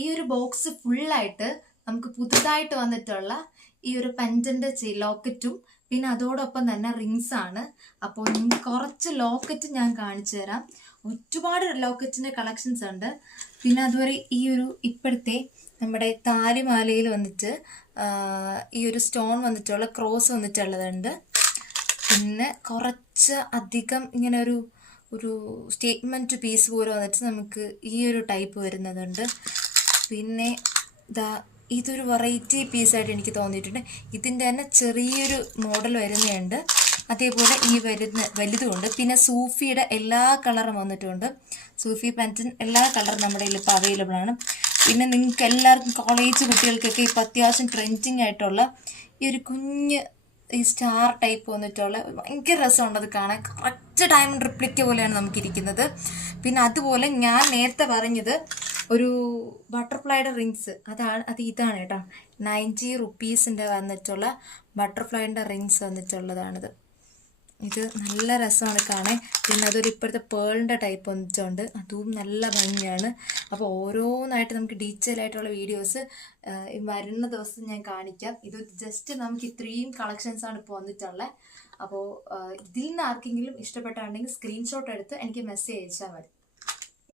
ഈ ഒരു ബോക്സ് ഫുള്ളായിട്ട് നമുക്ക് പുതുതായിട്ട് വന്നിട്ടുള്ള ഈ ഒരു പെൻഡന്റ് ലോക്കറ്റും പിന്നെ അതോടൊപ്പം തന്നെ റിങ്സ് ആണ്. അപ്പോൾ നിങ്ങൾക്ക് കുറച്ച് ലോക്കറ്റ് ഞാൻ കാണിച്ചു തരാം. ഒരുപാട് ലോക്കറ്റിന്റെ കളക്ഷൻസ് ഉണ്ട്. പിന്നെ അതുപോലെ ഈ ഒരു ഇപ്പോഴത്തെ നമ്മുടെ താലിമാലയിൽ വന്നിട്ട് ഈ ഒരു സ്റ്റോൺ വന്നിട്ടുള്ള ക്രോസ് വന്നിട്ടുള്ളതുണ്ട്. പിന്നെ കുറച്ച് അധികം ഇങ്ങനെ ഒരു സ്റ്റേറ്റ്മെൻറ്റ് പീസ് പോലെ വന്നിട്ട് നമുക്ക് ഈ ഒരു ടൈപ്പ് വരുന്നതുണ്ട്. പിന്നെ ഇതൊരു വെറൈറ്റി പീസായിട്ട് എനിക്ക് തോന്നിയിട്ടുണ്ട്. ഇതിൻ്റെ തന്നെ ചെറിയൊരു മോഡൽ വരുന്നുണ്ട്, അതേപോലെ ഈ വലുതുമുണ്ട്. പിന്നെ സൂഫിയുടെ എല്ലാ കളറും വന്നിട്ടുണ്ട്. സൂഫി പാറ്റേൺ എല്ലാ കളറും നമ്മുടെ കയ്യിൽ ഇപ്പോൾ അവൈലബിൾ ആണ്. പിന്നെ നിങ്ങൾക്ക് എല്ലാവർക്കും കോളേജ് കുട്ടികൾക്കൊക്കെ ഇപ്പോൾ അത്യാവശ്യം ട്രെൻഡിങ് ആയിട്ടുള്ള ഈ ഒരു കുഞ്ഞ് ഈ സ്റ്റാർ ടൈപ്പ് വന്നിട്ടുള്ള ഭയങ്കര രസമുണ്ട് അത് കാണാൻ. കറക്റ്റ് ഡയമണ്ട് റിപ്ലിക്ക പോലെയാണ് നമുക്കിരിക്കുന്നത്. പിന്നെ അതുപോലെ ഞാൻ നേരത്തെ പറഞ്ഞത് ഒരു ബട്ടർഫ്ലൈയുടെ റിങ്സ്, ഇതാണ് കേട്ടോ. 90 റുപ്പീസിൻ്റെ വന്നിട്ടുള്ള ബട്ടർഫ്ലൈൻ്റെ റിങ്സ് വന്നിട്ടുള്ളതാണിത്. ഇത് നല്ല രസമാണ് കാണാൻ. പിന്നെ അതൊരു ഇപ്പോഴത്തെ പേളിൻ്റെ ടൈപ്പ് വന്നിട്ടുണ്ട്, അതും നല്ല ഭംഗിയാണ്. അപ്പോൾ ഓരോന്നായിട്ട് നമുക്ക് ഡീറ്റെയിൽ ആയിട്ടുള്ള വീഡിയോസ് വരുന്ന ദിവസം ഞാൻ കാണിക്കാം. ഇത് ജസ്റ്റ് നമുക്ക് ഇത്രയും കളക്ഷൻസാണ് ഇപ്പോൾ വന്നിട്ടുള്ളത്. അപ്പോൾ ഇതിൽ നിന്ന് ആർക്കെങ്കിലും ഇഷ്ടപ്പെട്ടാണെങ്കിൽ സ്ക്രീൻഷോട്ട് എടുത്ത് എനിക്ക് മെസ്സേജ് അയച്ചാൽ മതി.